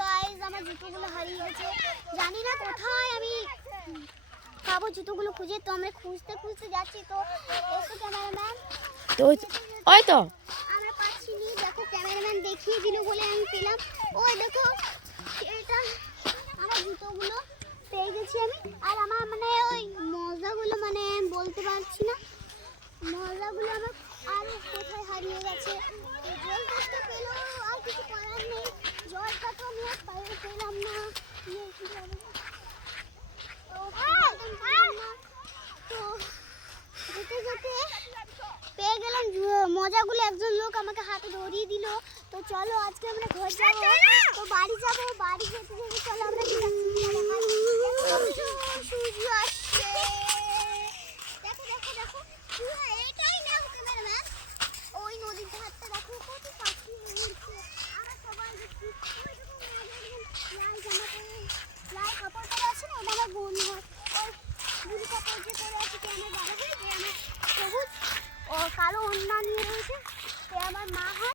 Guys আমার জুতোগুলো হারিয়ে গেছে, জানি না কোথায় আমি পাবো জুতোগুলো খুঁজে। তো আমরা খুঁজতে খুঁজতে যাচ্ছি। তো এসো ক্যামেরাম্যান। তো ওই তো আমরা পাচ্ছি নি, দেখো ক্যামেরাম্যান দেখিয়ে দিল বলে আমি পেলাম। ওই দেখো এটা আমার জুতোগুলো পেয়ে গেছি আমি। আর আমার মানে ওই মজাগুলো মানে বলতে পারছি না, মজাগুলো আমার আর কোথায় হারিয়ে গেছে। জল করতে পেলো আর কিছু করার নেই, জলটা তো আমি আর পেলাম না। তো যেতে যেতে পেয়ে গেলাম মজাগুলো। একজন লোক আমাকে হাতে ধরিয়ে দিল। তো চলো আজকে আমরা ঘর যাবো, তো বাড়ি যাবো। বাড়ি যেতে যেতে চলো আমরা সূর্য আসছে। দেখো দেখো দেখো এইটাই না ক্যামেরাম্যান, ওই নদীর ধারটা দেখো কত পাখি উড়ছে। আমরা সবাই দেখছি ওই দেখো লাল জামা পরে লাল কাপড় পরে আছে না, ওটা আমার বোন হয়। ওর বুড়ি কাপড় যে পরে আছে কে আমার বাবা হয়, কে আমার সবুজ ও কালো ওড়না নিয়ে রয়েছে, কে আমার মা হয়।